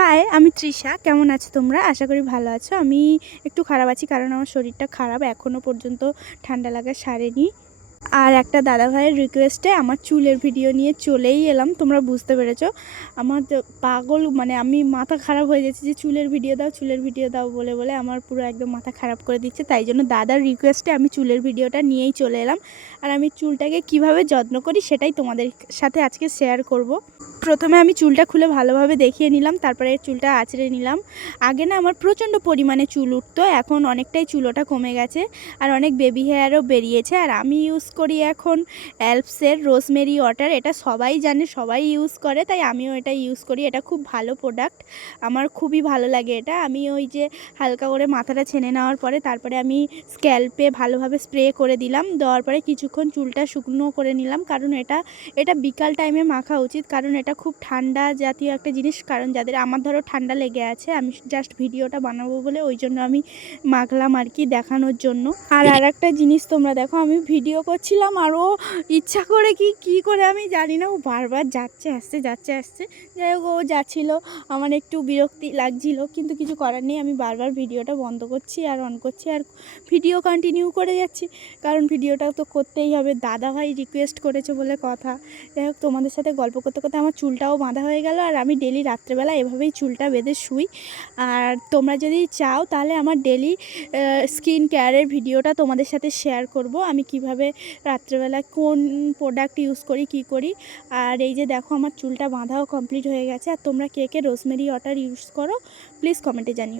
High, আমি তৃষা। কেমন আছো তোমরা? আশা করি ভালো আছো। আমি একটু খারাপ আছি কারণ আমার শরীরটা খারাপ। এখনও পর্যন্ত ঠান্ডা লাগা সারেনি। আর একটা দাদাভাইয়ের রিকোয়েস্টে আমার চুলের ভিডিও নিয়ে চলেই এলাম। তোমরা বুঝতে পেরেছো আমার পাগল, মানে আমি মাথা খারাপ হয়ে যাচ্ছে যে চুলের ভিডিও দাও, চুলের ভিডিও দাও বলে বলে আমার পুরো একদম মাথা খারাপ করে দিচ্ছে। তাই জন্য দাদার রিকোয়েস্টে আমি চুলের ভিডিওটা নিয়েই চলে এলাম। আর আমি চুলটাকে কিভাবে যত্ন করি সেটাই তোমাদের সাথে আজকে শেয়ার করব। প্রথমে আমি চুলটা খুলে ভালোভাবে দেখিয়ে নিলাম, তারপরে চুলটা আঁচড়ে নিলাম। আগে না আমার প্রচণ্ড পরিমাণে চুল উঠতো, এখন অনেকটাই চুলোটা কমে গেছে আর অনেক বেবি হেয়ারও বেরিয়েছে। আর আমি ইউজ করি এখন অ্যালপসের রোজমেরি ওয়াটার। এটা সবাই জানে, সবাই ইউজ করে, তাই আমিও এটা ইউজ করি। এটা খুব ভালো প্রোডাক্ট, আমার খুবই ভালো লাগে এটা। আমি ওই যে হালকা করে মাথাটা ছেনে নেওয়ার পরে তারপরে আমি স্ক্যাল্পে ভালোভাবে স্প্রে করে দিলাম। দেওয়ার পরে কিছুক্ষণ চুলটা শুকনো করে নিলাম, কারণ এটা বিকাল টাইমে মাখা উচিত, কারণ এটা খুব ঠান্ডা জাতীয় একটা জিনিস। কারণ যাদের, আমার ধরো ঠান্ডা লেগে আছে, আমি জাস্ট ভিডিওটা বানাবো বলে ওই জন্য আমি মাখলাম আর কি, দেখানোর জন্য। আর একটা জিনিস তোমরা দেখো, আমি ভিডিও করছিলাম আর ও ইচ্ছা করে কি করে আমি জানি না, ও বারবার যাচ্ছে আসছে যাচ্ছে আসছে। যাই হোক, ও যাচ্ছিলো, আমার একটু বিরক্তি লাগছিল, কিন্তু কিছু করার নেই। আমি বারবার ভিডিওটা বন্ধ করছি আর অন করছি আর ভিডিও কন্টিনিউ করে যাচ্ছি, কারণ ভিডিওটা তো করতেই হবে। দাদাভাই রিকোয়েস্ট করেছে বলে কথা। যাই হোক, তোমাদের সাথে গল্প করতে করতে আমার চুলটাও বাঁধা হয়ে গেল। আর আমি ডেলি রাত্রেবেলা এভাবেই চুলটা বেঁধে শুই। আর তোমরা যদি চাও তাহলে আমার ডেলি স্কিন কেয়ারের ভিডিওটা তোমাদের সাথে শেয়ার করব, আমি কিভাবে রাত্রেবেলা কোন প্রোডাক্ট ইউজ করি, কি করি। আর এই যে দেখো, আমার চুলটা বাঁধাও কমপ্লিট হয়ে গেছে। আর তোমরা কে কে রোজমেরি ওয়াটার ইউজ করো প্লিজ কমেন্টে জানিও।